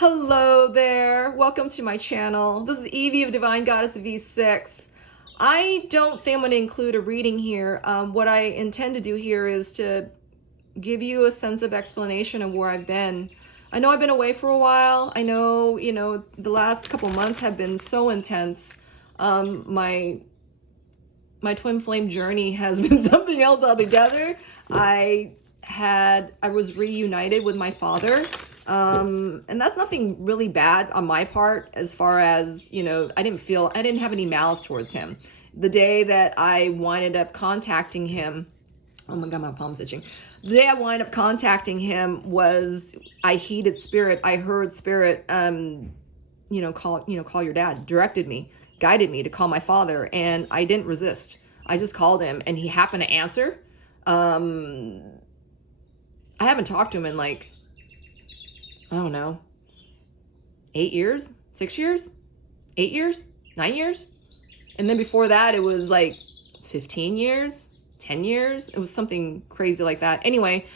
Hello there, welcome to my channel. This is Evie of Divine Goddess V6. I don't think I'm going to include a reading here. What I intend to do here is to give you a sense of explanation of where I've been. I know I've been away for a while. I know, the last couple months have been so intense. My twin flame journey has been something else altogether. I was reunited with my father. And that's nothing really bad on my part as far as, I didn't have any malice towards him. The day that I winded up contacting him, oh my God, my palm's itching. The day I wind up contacting him was, I heeded spirit. I heard spirit, call your dad, directed me, guided me to call my father. And I didn't resist. I just called him and he happened to answer. I haven't talked to him in I don't know, 8 years, 6 years, 8 years, 9 years. And then before that, it was 15 years, 10 years. It was something crazy like that. Anyway,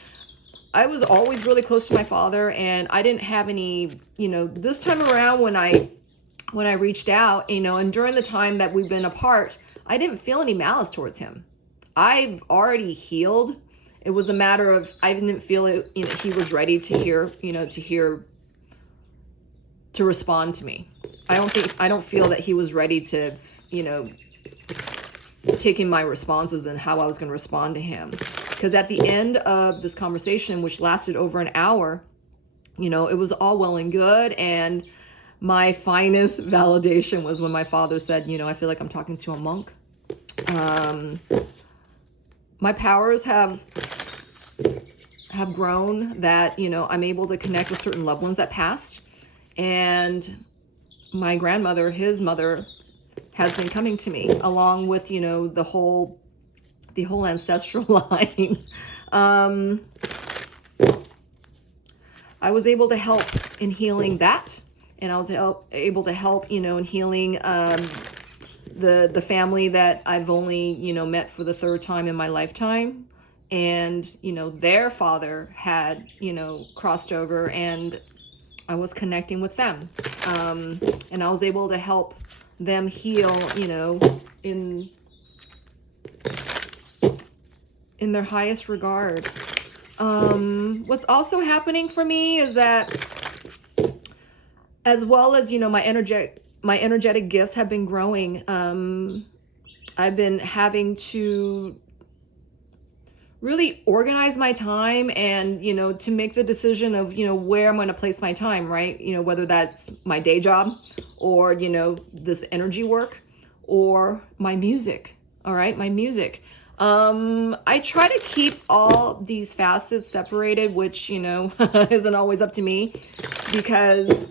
I was always really close to my father, and I didn't have any, this time around when I reached out, and during the time that we've been apart, I didn't feel any malice towards him. I've already healed. It was a matter of, I didn't feel it, he was ready to hear, to respond to me. I don't feel that he was ready to, take in my responses and how I was going to respond to him. Because at the end of this conversation, which lasted over an hour, it was all well and good. And my finest validation was when my father said, I feel like I'm talking to a monk. My powers have grown, that I'm able to connect with certain loved ones that passed, and my grandmother, his mother, has been coming to me, along with the whole ancestral line. I was able to help in healing that, and I was able to help in healing the family that I've only met for the third time in my lifetime. And, their father had, crossed over, and I was connecting with them. And I was able to help them heal, in their highest regard. What's also happening for me is that, as well as, my energetic gifts have been growing. I've been having to really organize my time and, to make the decision of, where I'm going to place my time, right? Whether that's my day job or, this energy work or my music. All right. My music. I try to keep all these facets separated, which, isn't always up to me, because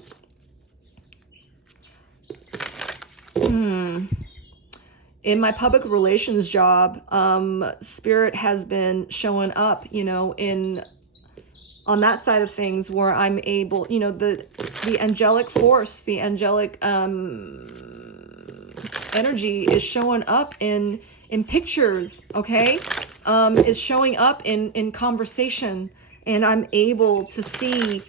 in my public relations job, spirit has been showing up, on that side of things, where I'm able, the angelic force, the angelic energy is showing up in pictures, okay? Is showing up in conversation, and I'm able to see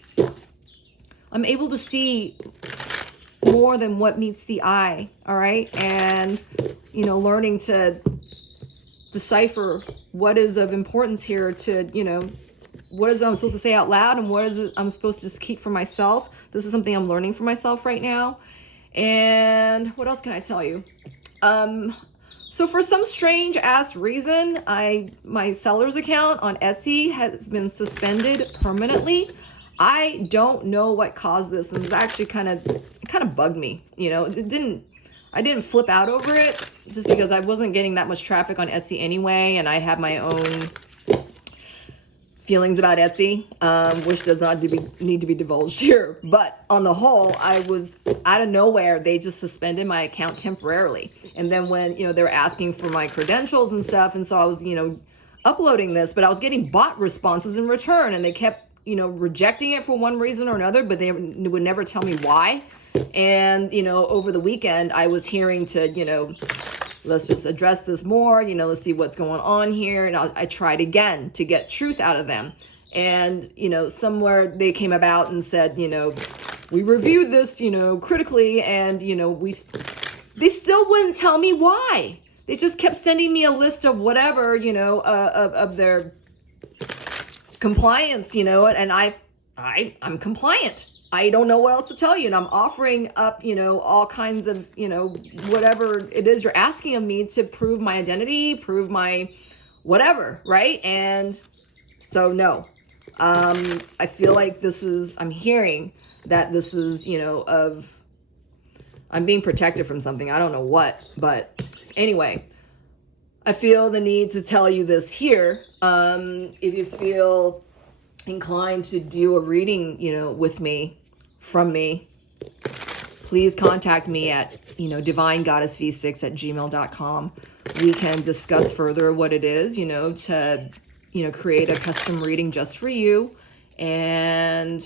more than what meets the eye, all right? And, learning to decipher what is of importance here to, what is it I'm supposed to say out loud, and what is it I'm supposed to just keep for myself. This is something I'm learning for myself right now. And what else can I tell you? So for some strange ass reason, my seller's account on Etsy has been suspended permanently. I don't know what caused this, and it's actually kind of bugged me. I didn't flip out over it, just because I wasn't getting that much traffic on Etsy anyway, and I have my own feelings about Etsy, which does not need to be divulged here. But on the whole, I was out of nowhere. They just suspended my account temporarily. And then when, they were asking for my credentials and stuff, and so I was, uploading this, but I was getting bot responses in return, and they kept, rejecting it for one reason or another, but they would never tell me why. And, over the weekend, I was hearing to, let's just address this more, let's see what's going on here. And I tried again to get truth out of them. And, somewhere they came about and said, we reviewed this, critically, and, they still wouldn't tell me why. They just kept sending me a list of whatever, of their compliance, and I'm compliant. I don't know what else to tell you. And I'm offering up, all kinds of, whatever it is you're asking of me to prove my identity, prove my whatever, right? And so, no. I feel like I'm hearing that this is, I'm being protected from something. I don't know what, but anyway, I feel the need to tell you this here. If you feel inclined to do a reading, with me, from me, please contact me at, divinegoddessv6@gmail.com. We can discuss further what it is, to, create a custom reading just for you. And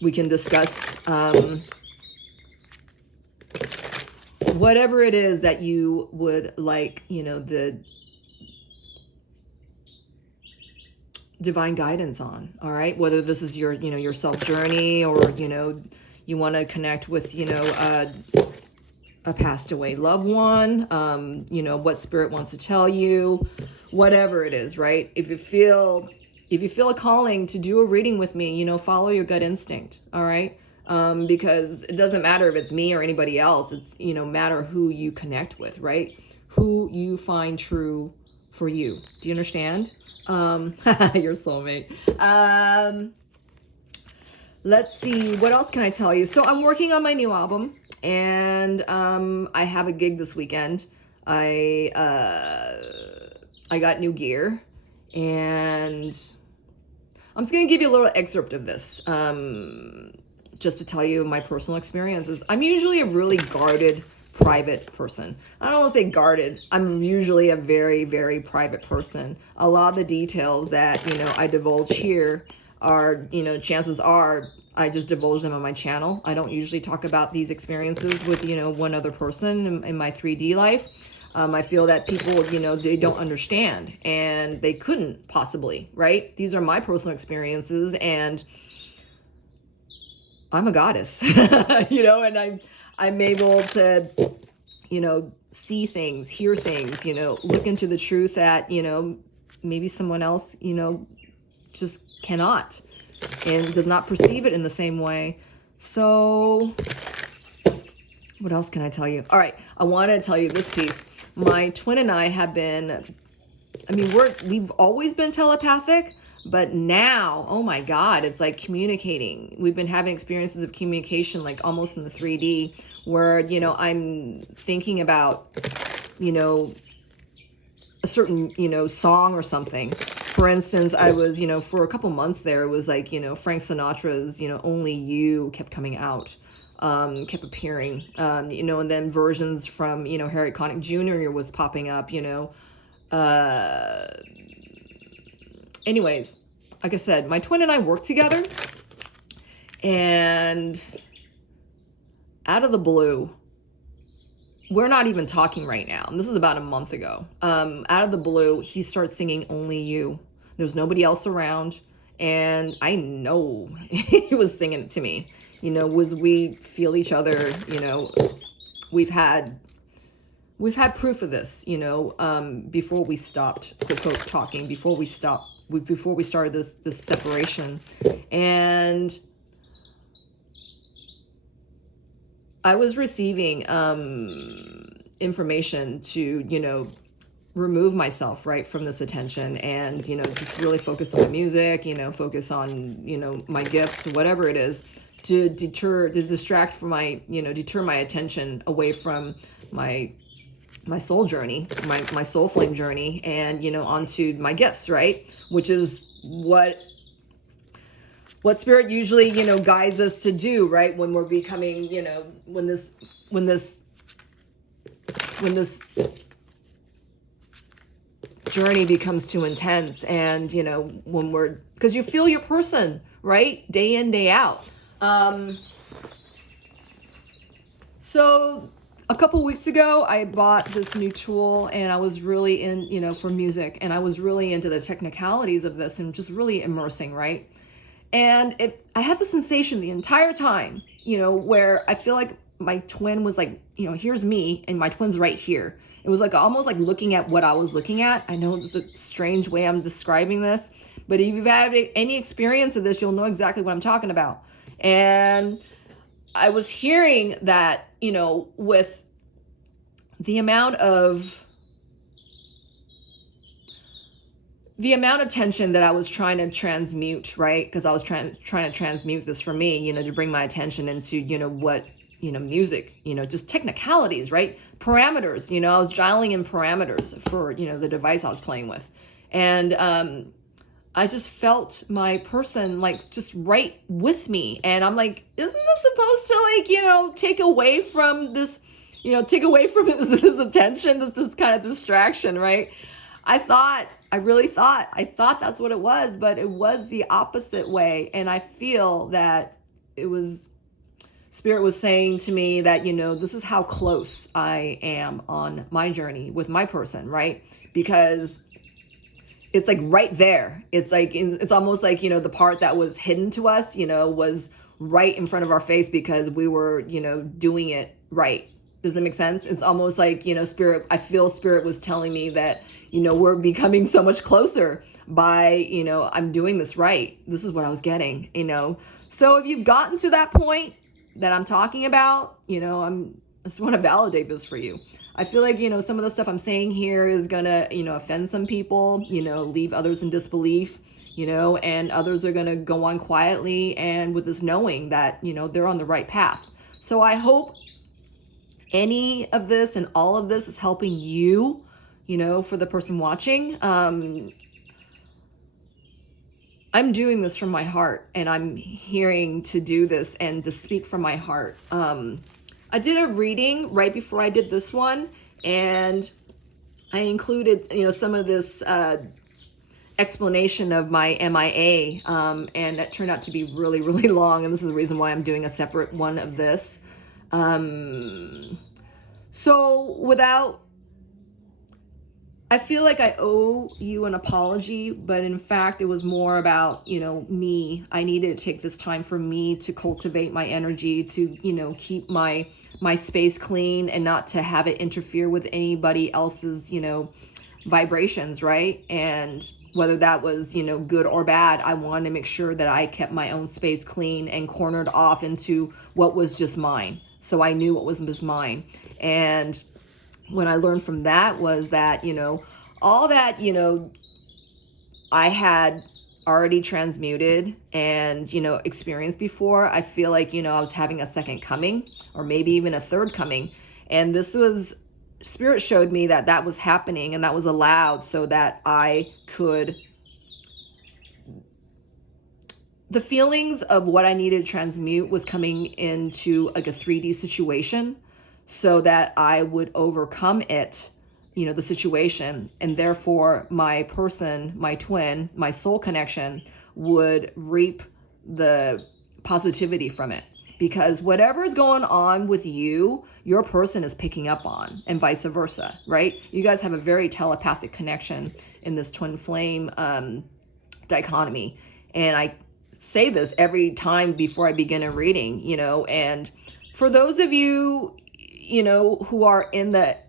we can discuss, whatever it is that you would like, the divine guidance on. All right. Whether this is your, your self journey, or, you want to connect with, a passed away loved one, what spirit wants to tell you, whatever it is, right? If you feel a calling to do a reading with me, follow your gut instinct. All right. Because it doesn't matter if it's me or anybody else. It's, matter who you connect with, right? Who you find true for you. Do you understand? Your soulmate. Let's see, what else can I tell you? So I'm working on my new album, and I have a gig this weekend. I got new gear, and I'm just gonna give you a little excerpt of this, just to tell you my personal experiences. I'm usually a really guarded, private person. I don't want to say guarded. I'm usually a very, very private person. A lot of the details that, I divulge here are, chances are I just divulge them on my channel. I don't usually talk about these experiences with, one other person in my 3D life. I feel that people, they don't understand, and they couldn't possibly, right? These are my personal experiences, and I'm a goddess, and I'm able to, see things, hear things, look into the truth that, maybe someone else, just cannot and does not perceive it in the same way. So what else can I tell you? All right. I want to tell you this piece. My twin and I have been, we've always been telepathic, but now, oh my God, it's like communicating. We've been having experiences of communication, like almost in the 3D, where, I'm thinking about, a certain, song or something. For instance, I was, for a couple months there, it was like, Frank Sinatra's, Only You kept coming out, kept appearing, and then versions from, Harry Connick Jr. was popping up, anyways, like I said, my twin and I work together, and out of the blue, we're not even talking right now. And this is about a month ago. Out of the blue, he starts singing Only You. There's nobody else around. And I know he was singing it to me. We feel each other, we've had proof of this, before we stopped, quote, quote, talking, before we started this separation. And I was receiving information to, remove myself, right, from this attention, and, just really focus on music, focus on, my gifts, whatever it is, to distract from deter my attention away from my soul journey, my soul flame journey, and, onto my gifts, right? Which is what spirit usually, guides us to do, right? When we're becoming, when this journey becomes too intense, and, because you feel your person, right? Day in, day out. So a couple weeks ago, I bought this new tool, and I was really in, for music, and I was really into the technicalities of this and just really immersing, right? And I had the sensation the entire time, where I feel like my twin was like, here's me and my twin's right here. It was like almost like looking at what I was looking at. I know it's a strange way I'm describing this, but if you've had any experience of this, you'll know exactly what I'm talking about. And I was hearing that, with the amount of tension that I was trying to transmute, right? Because I was trying to transmute this for me, to bring my attention into, what, music, just technicalities, right? Parameters, I was dialing in parameters for, the device I was playing with. And I just felt my person like just right with me. And I'm like, isn't this supposed to like, take away from this, this attention, this kind of distraction, right? I really thought that's what it was, but it was the opposite way. And I feel that Spirit was saying to me that, this is how close I am on my journey with my person, right? Because it's like right there. It's like, it's almost like, the part that was hidden to us, was right in front of our face because we were, doing it right. Does that make sense? It's almost like, I feel Spirit was telling me that, we're becoming so much closer by, I'm doing this right. This is what I was getting, So if you've gotten to that point that I'm talking about, I just want to validate this for you. I feel like, some of the stuff I'm saying here is gonna, offend some people, leave others in disbelief, and others are gonna go on quietly and with this knowing that, they're on the right path. So I hope any of this and all of this is helping you, for the person watching. I'm doing this from my heart, and I'm hearing to do this and to speak from my heart. I did a reading right before I did this one, and I included, some of this explanation of my MIA, and that turned out to be really, really long, and this is the reason why I'm doing a separate one of this. So I feel like I owe you an apology, but in fact, it was more about, me. I needed to take this time for me to cultivate my energy, to, keep my space clean and not to have it interfere with anybody else's, vibrations, right? And whether that was, good or bad, I wanted to make sure that I kept my own space clean and cornered off into what was just mine. So I knew what was just mine. And when I learned from that was that, all that, I had already transmuted and, experienced before, I feel like, I was having a second coming or maybe even a third coming. And Spirit showed me that that was happening and that was allowed so that I could, the feelings of what I needed to transmute was coming into like a 3D situation so that I would overcome it, the situation, and therefore my person, my twin, my soul connection would reap the positivity from it. Because whatever is going on with you, your person is picking up on, and vice versa, right? You guys have a very telepathic connection in this twin flame dichotomy. And I say this every time before I begin a reading, and for those of you, who are in that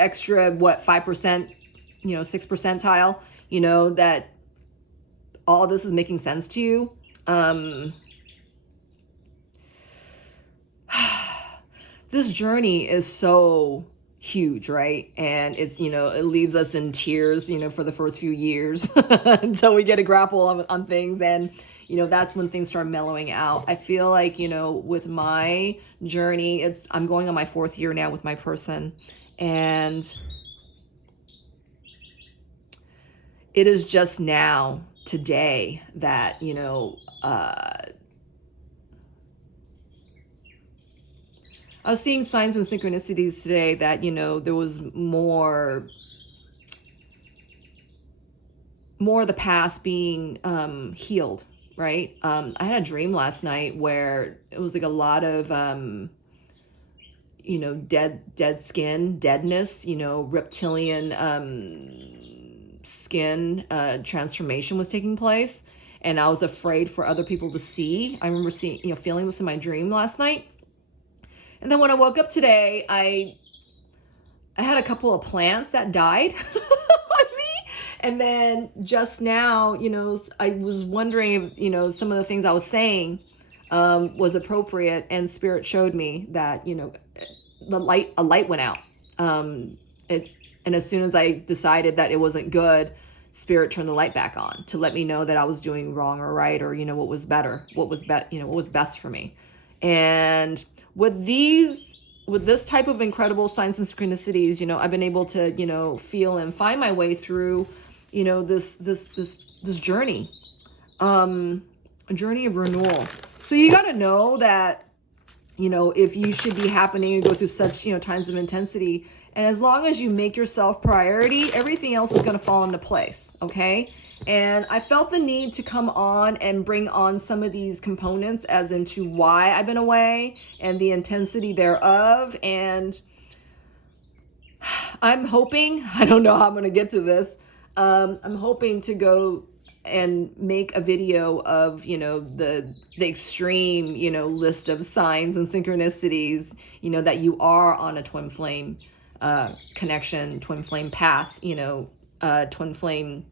extra, 5%, 6 percentile, that all this is making sense to you. This journey is so huge, right? And it's, it leaves us in tears, for the first few years until we get a grapple on things. And, that's when things start mellowing out. I feel like, with my journey, I'm going on my 4th year now with my person. And it is just now, today, that, I was seeing signs and synchronicities today that, there was more of the past being healed, right? I had a dream last night where it was like a lot of, dead skin, deadness, reptilian skin transformation was taking place. and I was afraid for other people to see. I remember seeing, feeling this in my dream last night. And then when I woke up today, I had a couple of plants that died on me. And then just now, I was wondering if, some of the things I was saying was appropriate, and Spirit showed me that, a light went out. And as soon as I decided that it wasn't good, Spirit turned the light back on to let me know that I was doing wrong or right, or, what was better, what was best for me. And with this type of incredible signs and synchronicities, I've been able to, feel and find my way through, this journey, a journey of renewal. So you got to know that, if you should be happening and go through such, times of intensity, and as long as you make yourself priority, everything else is going to fall into place. Okay. And I felt the need to come on and bring on some of these components as into why I've been away and the intensity thereof. And I'm hoping, I don't know how I'm going to get to this. I'm hoping to go and make a video of, the extreme, list of signs and synchronicities, that you are on a twin flame connection, twin flame path, twin flame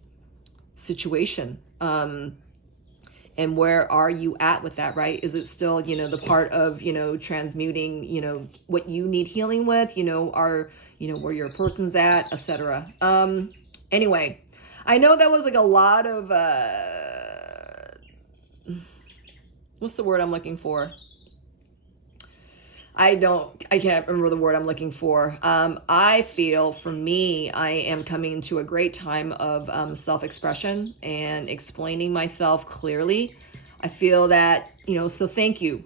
situation. And where are you at with that, right? Is it still, the part of, transmuting, what you need healing with, where your person's at, etc. Anyway, I know that was like a lot of, what's the word I'm looking for? I can't remember the word I'm looking for. I feel for me, I am coming into a great time of self-expression and explaining myself clearly. I feel that, so thank you,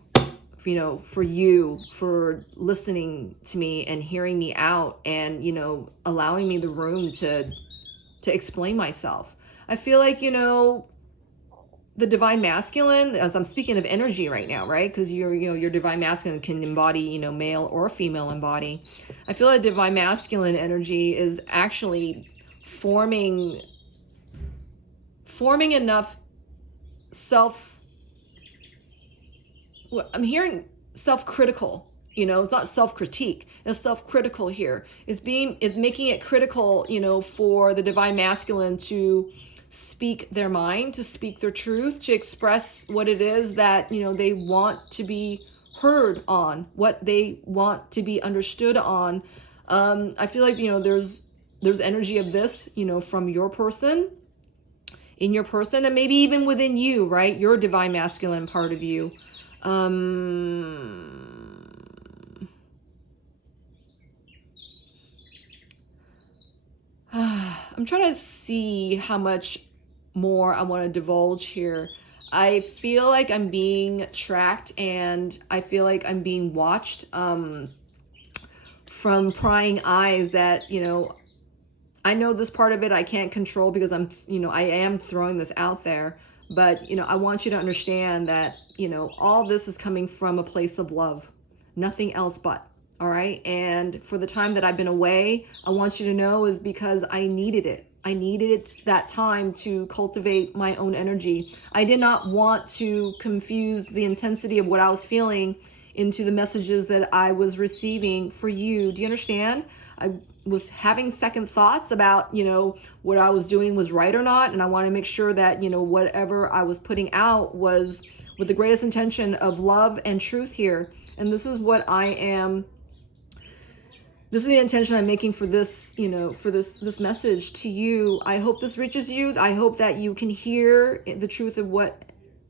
for listening to me and hearing me out and, allowing me the room to explain myself. I feel like, the divine masculine, as I'm speaking of energy right now, right? Because your divine masculine can embody, male or female embody. I feel like divine masculine energy is actually forming enough I'm hearing self-critical, it's not self-critique, it's self-critical here. It's making it critical, for the divine masculine to speak their mind, to speak their truth, to express what it is that, they want to be heard on, what they want to be understood on. I feel like, there's energy of this, from your person, in your person, and maybe even within you, right? Your divine masculine part of you. I'm trying to see how much more I want to divulge here. I feel like I'm being tracked, and I feel like I'm being watched from prying eyes that, I know this part of it I can't control because I am throwing this out there. But, I want you to understand that, all this is coming from a place of love, nothing else but. All right. And for the time that I've been away, I want you to know is because I needed it. I needed that time to cultivate my own energy. I did not want to confuse the intensity of what I was feeling into the messages that I was receiving for you. Do you understand? I was having second thoughts about, what I was doing was right or not. And I want to make sure that, whatever I was putting out was with the greatest intention of love and truth here. And this is what this is the intention I'm making for this, for this message to you. I hope this reaches you. I hope that you can hear the truth of what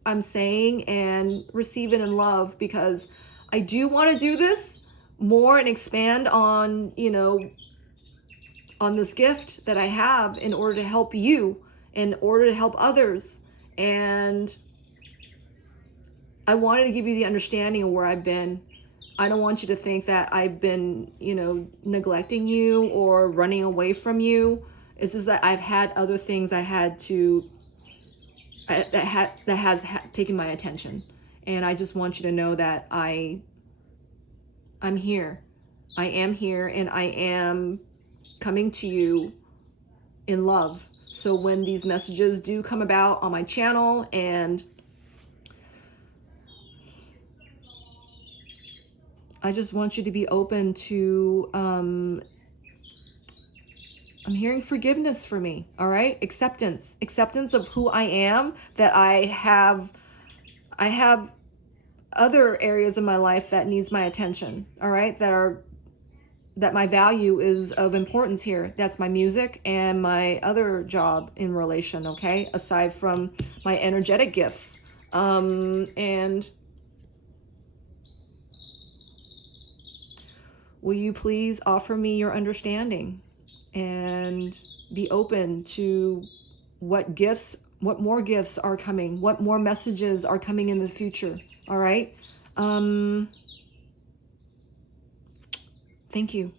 I'm saying and receive it in love, because I do want to do this more and expand on, on this gift that I have in order to help you, in order to help others. And I wanted to give you the understanding of where I've been. I don't want you to think that I've been, neglecting you or running away from you. It's just that I've had other things that has taken my attention. And I just want you to know that I'm here. I am here, and I am coming to you in love. So when these messages do come about on my channel, and I just want you to be open to, I'm hearing forgiveness for me, all right? Acceptance of who I am, that I have other areas of my life that needs my attention, all right? That my value is of importance here. That's my music and my other job in relation, okay? Aside from my energetic gifts. And will you please offer me your understanding and be open to what more gifts are coming, what more messages are coming in the future, all right? Thank you.